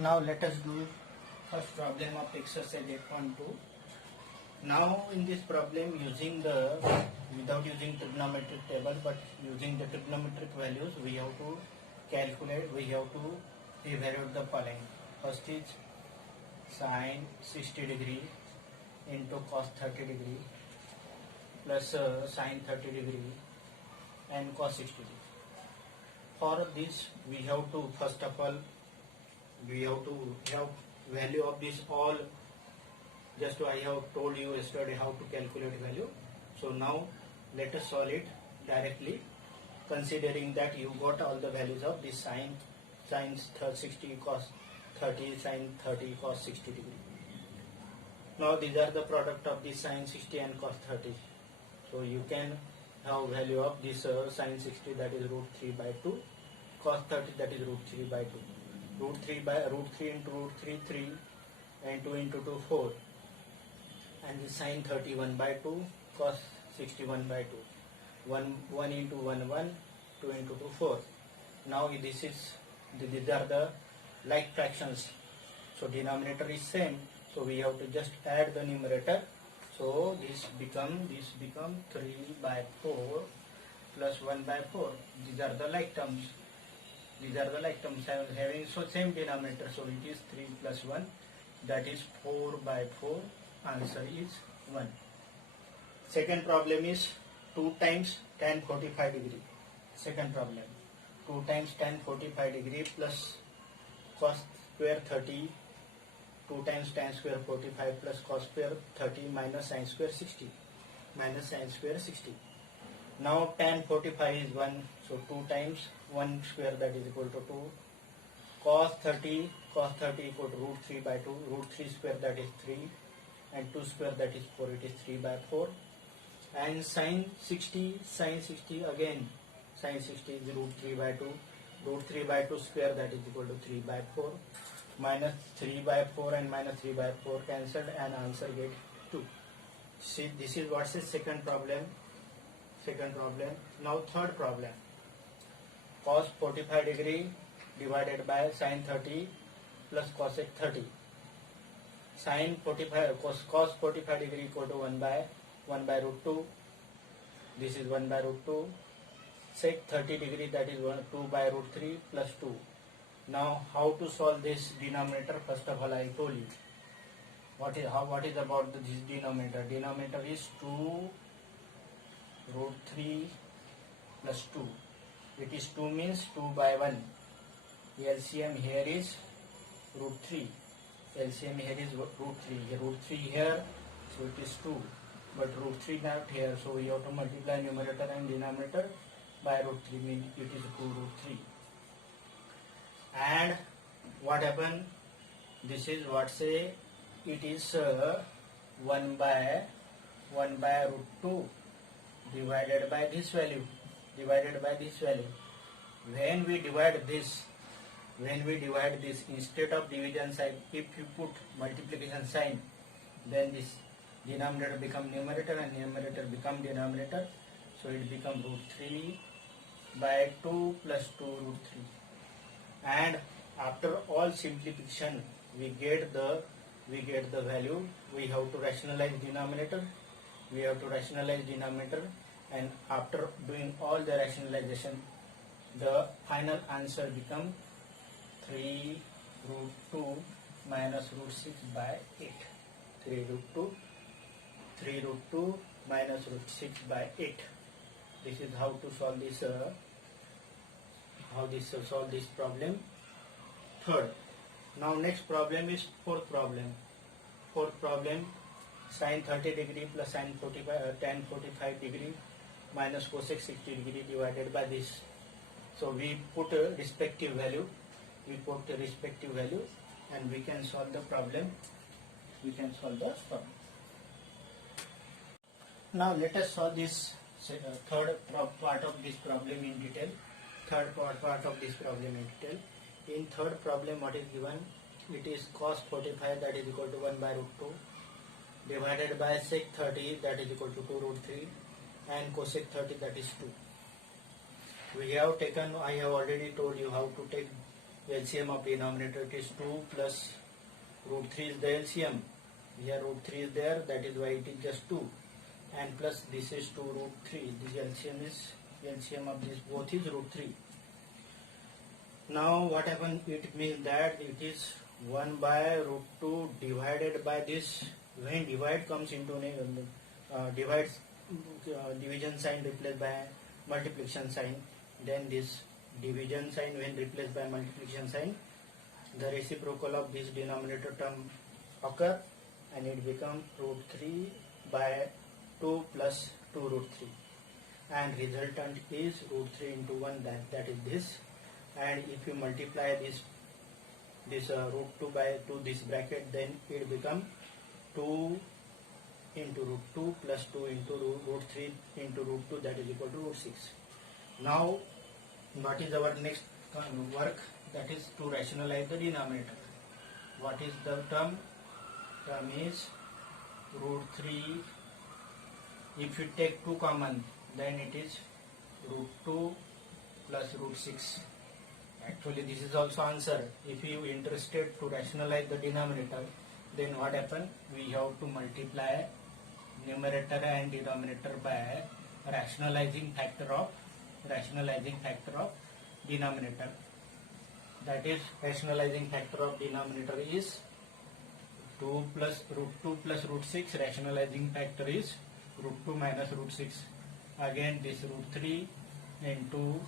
Now let us do first problem of exercise 8.2. Now in this problem without using trigonometric table but using the trigonometric values, we have to evaluate the following. First is sine 60 degree into cos 30 degree plus sine 30 degree and cos 60 degree. For this we have to first of all we have to have value of this all. Just I have told you yesterday how to calculate value. So now let us solve it directly, considering that you got all the values of this sine 60 cos 30 sine 30 cos 60 degree. Now these are the product of this sine 60 and cos 30. So you can have value of this sine 60, that is root 3 by 2, cos 30, that is root 3 by 2. Root 3 into root 3 3 and 2 into 2 4, and the sine 31 by 2, cos 61 by 2, 1 into 1 1, 2 into 2 4. Now these are the like fractions, so denominator is same, so we have to just add the numerator. So this become 3 by 4 plus 1 by 4. These are the like terms. Having so same denominator, so it is 3 plus 1, that is 4 by 4. Answer is 1. Second problem is 2 times tan 45 degree. Second problem, 2 times tan 45 degree plus cos square 30, 2 times tan square 45 plus cos square 30 minus sin square 60. Now tan 45 is 1, so 2 times 1 square, that is equal to 2. Cos 30 equal to root 3 by 2, root 3 square, that is 3, and 2 square, that is 4, it is 3 by 4. And sin 60 again, sin 60 is root 3 by 2, root 3 by 2 square, that is equal to 3 by 4, minus 3 by 4 and minus 3 by 4 cancelled, and answer get 2. See, this is what's the second problem. Now third problem, cos 45 degree divided by sin 30 plus cosec 30. Sin 45 cos 45 degree equal to 1 by root 2. This is 1 by root 2. Sec 30 degree, that is 2 by root 3 plus 2. Now how to solve this denominator? First of all, I told you what is about this denominator. Denominator is 2 root 3 plus 2. It is 2 means 2 by 1. LCM here is root 3. LCM here is root 3. Root 3 here, so it is 2. But root 3 not here, so we have to multiply numerator and denominator by root 3, means it is 2 root 3. And what happened? This is what say, it is 1 by root 2 divided by this value. When we divide this, instead of division sign, if you put multiplication sign, then this denominator become numerator and numerator become denominator, so it become root 3 by 2 plus 2 root 3. And after all simplification, we get the value. We have to rationalize denominator, and after doing all the rationalization, the final answer become 3 root 2 minus root 6 by 8. 3 root 2 minus root 6 by 8. This is how to solve this solve this problem. Third. Now next problem is fourth problem. Sin 30 degree plus tan 45 degree minus cosec 60 degree divided by this. So we put a respective value. And we can solve the problem. Now let us solve this third part of this problem in detail. In third problem, what is given? It is cos 45, that is equal to 1 by root 2, divided by sec 30, that is equal to 2 root 3, and cosec 30, that is 2. We have taken, I have already told you how to take LCM of denominator it is 2 plus root 3 is the LCM. Here root 3 is there, that is why it is just 2, and plus this is 2 root 3. This LCM of this both is root 3. Now what happens? It means that it is 1 by root 2 divided by this. When divide comes into division sign replaced by multiplication sign, then this division sign when replaced by multiplication sign, the reciprocal of this denominator term occur, and it becomes root 3 by 2 plus 2 root 3, and resultant is root 3 into 1, that is this. And if you multiply this root 2 by 2 this bracket, then it becomes 2 into root 2 plus 2 into root 3 into root 2, that is equal to root 6. Now what is our next work? That is to rationalize the denominator. What is the term? Term is root 3. If you take 2 common, then it is root 2 plus root 6. Actually this is also answer. If you interested to rationalize the denominator, then what happen? We have to multiply numerator and denominator by rationalizing factor of denominator. That is, rationalizing factor of denominator is 2 plus root 6. Rationalizing factor is root 2 minus root 6. Again this root 3 into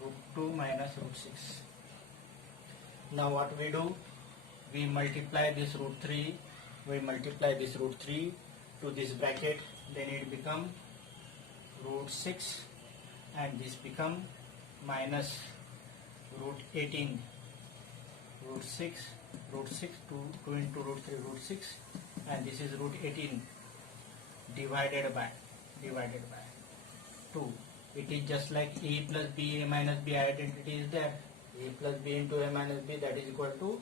root 2 minus root 6. Now what we do? We multiply this root 3. We multiply this root 3 to this bracket. Then it become root 6, and this become minus root 18. Root 6, 2 into root 3, root 6, and this is root 18 divided by 2. It is just like a plus b, a minus b identity is there. A plus b into a minus b, that is equal to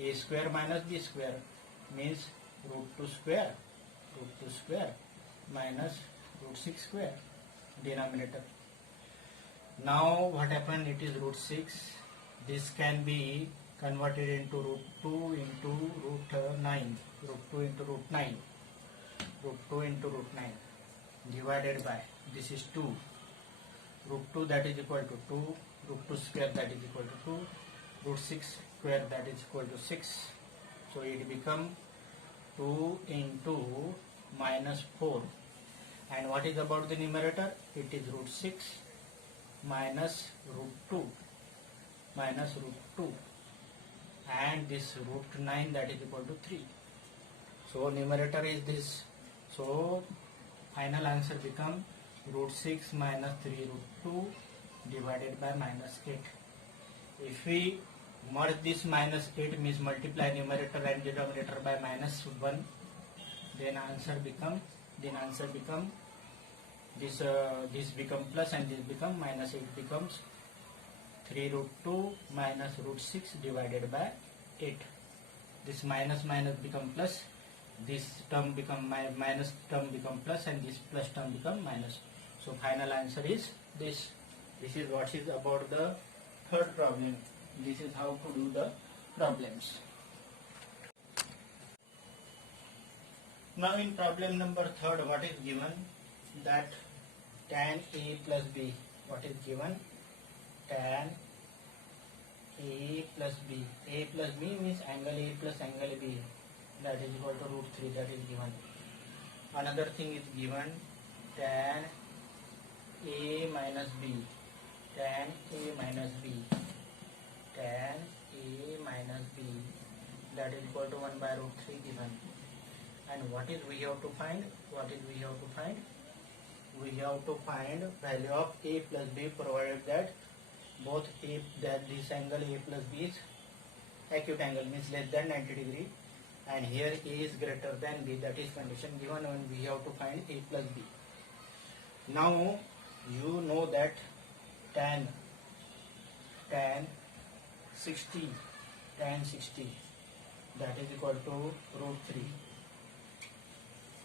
a square minus b square, means root 2 square minus root 6 square denominator. Now what happened? It is root 6. This can be converted into root 2 into root 9. Root 2 into root 9. Root 2 into root 9 divided by, this is 2. Root 2, that is equal to 2. Root 2 square, that is equal to 2. Root 6 square, that is equal to 6. So it become 2 into minus 4. And what is about the numerator? It is root 6 minus root 2 and this root 9, that is equal to 3. So numerator is this. So final answer become root 6 minus 3 root 2 divided by minus 8. If we merge this minus 8, means multiply numerator and denominator by minus 1, then answer become this become plus and this become minus. It becomes 3 root 2 minus root 6 divided by 8. This minus become plus, this term become minus term become plus, and this plus term become minus. So final answer is this. This is what is about the third problem. This is how to do the problems. Now in problem number 3, what is given? That tan A plus B. What is given? Tan A plus B. A plus B means angle A plus angle B. That is equal to root 3. That is given. Another thing is given. Tan A minus B. Tan A minus B. Tan A minus B. That is equal to 1 by root 3 given. And what is we have to find? We have to find value of A plus B, provided that both that this angle A plus B is acute angle, means less than 90 degree, and here A is greater than B. That is condition given when we have to find A plus B. Now you know that tan 60 that is equal to root 3.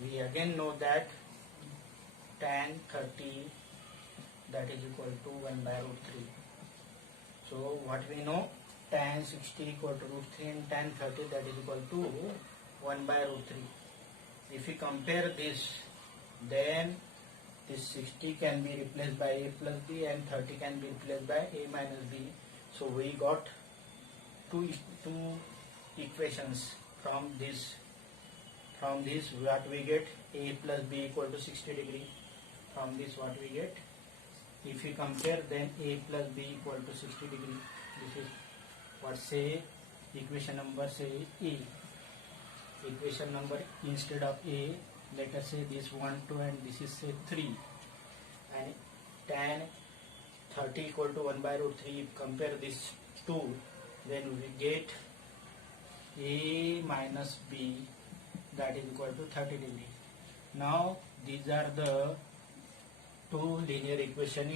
We again know that tan 30 that is equal to 1 by root 3. So what we know? tan 60 equal to root 3 and tan 30 that is equal to 1 by root 3. If we compare this, then this 60 can be replaced by a plus b and 30 can be replaced by a minus b. So we got two equations from this. From this what we get, a plus b equal to 60 degree. From this what we get, if we compare, then a plus b equal to 60 degree. This is what say equation number say a. Equation number instead of a, let us say this 1, 2 and this is say 3. And tan 30 equal to 1 by root 3. If compare this 2, then we get a minus b that is equal to 30 degree. Now these are the two linear equation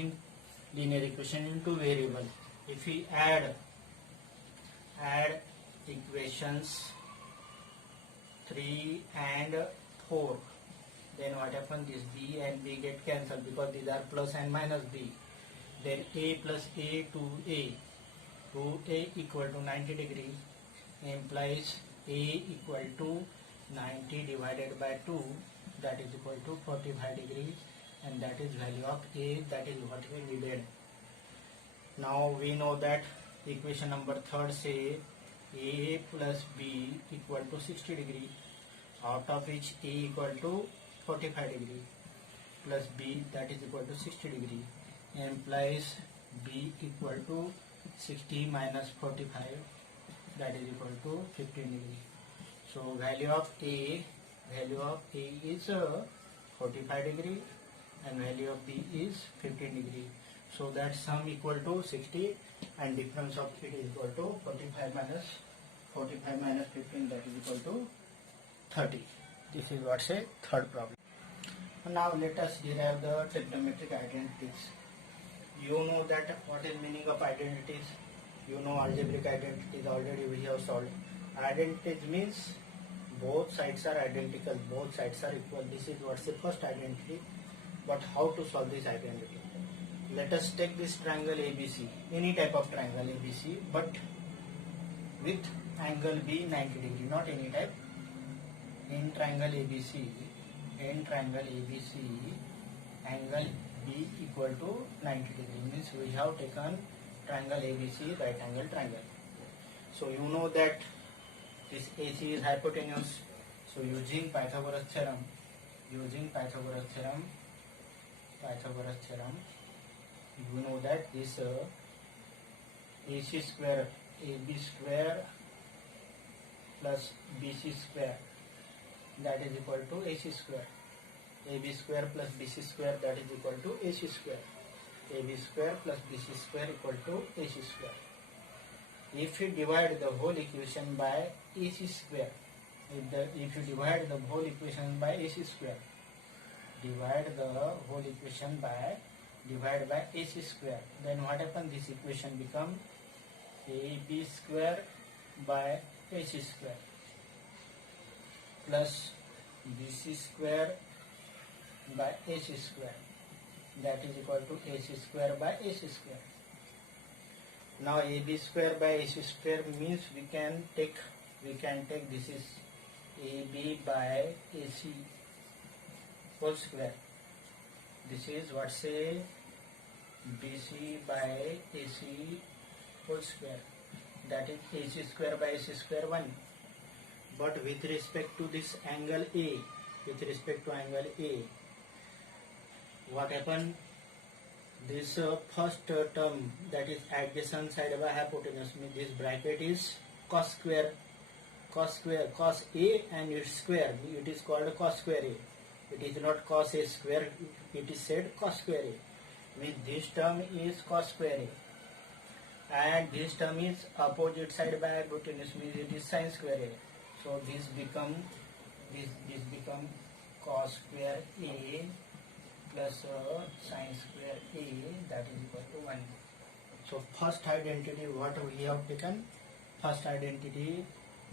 in two variable. If we add equations 3 and 4, then what happens, this b and b get cancelled because these are plus and minus b. Then a plus a to a equal to 90 degree implies a equal to 90 divided by 2, that is equal to 45 degrees, and that is value of a, that is what we needed. Now we know that equation number 3 say a plus b equal to 60 degree, out of which a equal to 45 degree plus b that is equal to 60 degree implies b equal to 60 minus 45 that is equal to 15 degree. So value of a is 45 degree and value of b is 15 degree. So that sum equal to 60 and difference of it is equal to 45 minus 15 that is equal to 30. This is what's a third problem. Now let us derive the trigonometric identities. You know that what is meaning of identities. You know algebraic identities already we have solved. Identities means both sides are identical, both sides are equal. This is what's the first identity. But how to solve this identity? Let us take this triangle ABC, any type of triangle ABC, but with angle B 90 degree, not any type. In triangle ABC, angle B equal to 90 degree, means we have taken triangle ABC, right angle triangle. So you know that this AC is hypotenuse. So using Pythagoras theorem, you know that this AC square, AB square plus BC square that is equal to AC square. AB square plus BC square that is equal to AC square. AB square plus BC square equal to AC square. If you divide the whole equation by AC square, if you divide the whole equation by AC square, divide by AC square, then what happens? This equation become AB square by AC square plus BC square by AC square that is equal to AC square by AC square. Now AB square by AC square means we can take this is AB by AC whole square. This is what say BC by AC whole square, that is AC square by AC square 1. But with respect to this angle A, what happened? This first term, that is adjacent side by hypotenuse, means this bracket is cos A and its square, it is called cos square A. It is not cos A square, it is said cos square A. Means this term is cos square A and this term is opposite side by hypotenuse, means it is sin square A. So this become cos square A plus sin square A that is equal to 1. So first identity what we have taken, first identity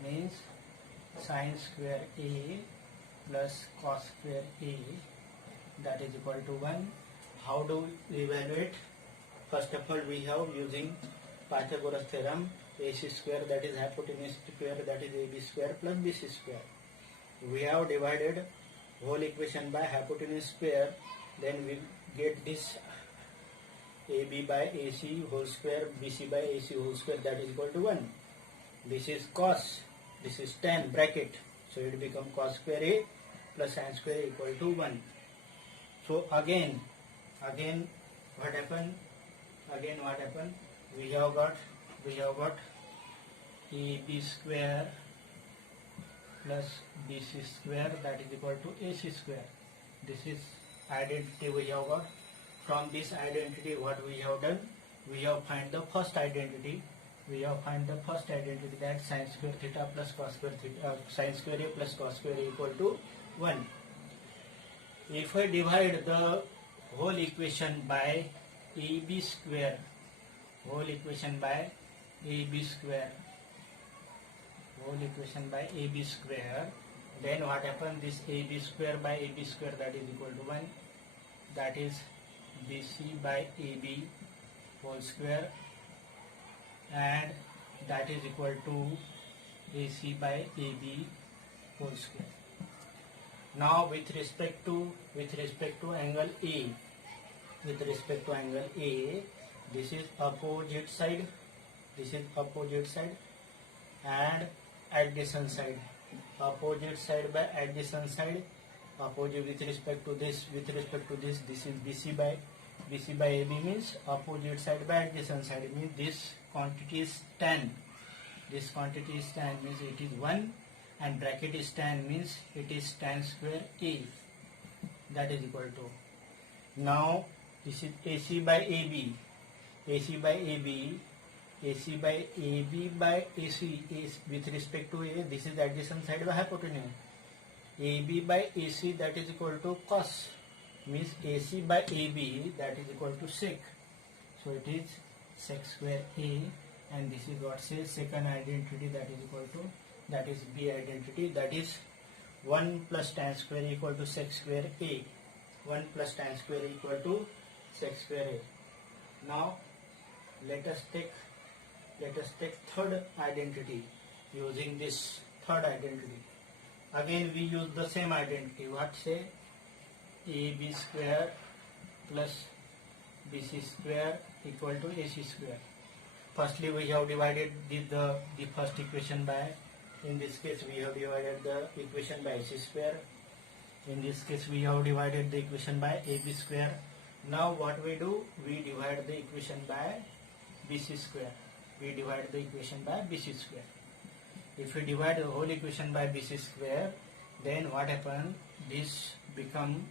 means sin square A plus cos square A that is equal to 1. How do we evaluate? First of all we have using Pythagoras theorem AC square, that is hypotenuse square, that is AB square plus BC square. We have divided whole equation by hypotenuse square, then we get this AB by AC whole square, BC by AC whole square, that is equal to 1. This is cos, this is tan bracket, so it becomes cos square A plus sin square equal to 1. So again what happened? We have got AB square plus BC square, that is equal to AC square. This is identity we have got. From this identity, what we have done? We have find the first identity. That sin square theta plus cos square theta, sin square A plus cos square A equal to 1. If I divide the whole equation by AB square, then what happens? This AB square by AB square, that is equal to 1. That is BC by AB whole square, and that is equal to AC by AB whole square. Now with respect to angle A, this is opposite side, and adjacent side. Opposite side by adjacent side. Opposite with respect to this, this is BC by AB means opposite side by adjacent side, means this quantity is tan. Means it is 1, and bracket is tan, means it is tan square A, that is equal to. Now this is AC by AB by AC is with respect to A, this is adjacent side by hypotenuse. AB by AC, that is equal to cos, means AC by AB, that is equal to sec. So it is sec square A, and this is what says second identity, that is equal to, that is B identity, that is 1 plus tan square equal to sec square A. 1 plus tan square equal to sec square A. Now let us take third identity. Using this third identity, again we use the same identity. What say? AB square plus BC square equal to AC square. Firstly, we have divided the first equation by, in this case we have divided the equation by AC square. In this case we have divided the equation by AB square. Now what we do? We divide the equation by BC square. If we divide the whole equation by BC square, then what happens? This become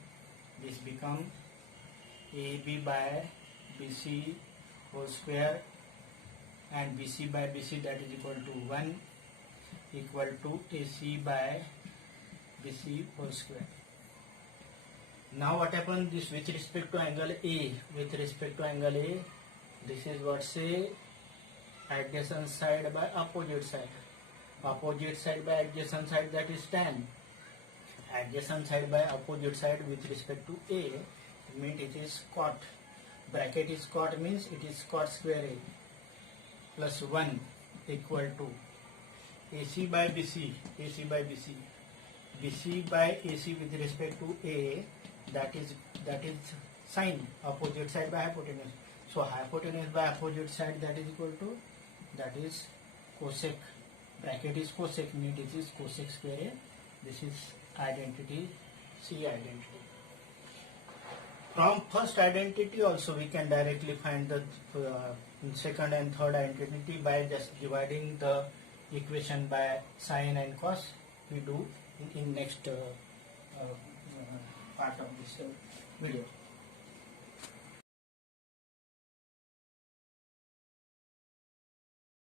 AB by BC whole square, and BC by BC, that is equal to 1, equal to AC by BC whole square. Now what happens? This with respect to angle A, this is what say adjacent side by opposite side. Opposite side by adjacent side, that is tan. Adjacent side by opposite side with respect to A, means it is cot. Bracket is cot, means it is cot square A plus 1 equal to AC by BC. BC by AC with respect to A, that is sine, opposite side by hypotenuse. So hypotenuse by opposite side, that is equal to, that is cosec. Bracket is cosec, means it is cosec square A. This is identity, C identity. From first identity also we can directly find the second and third identity by just dividing the equation by sine and cos. We do in next part of this video.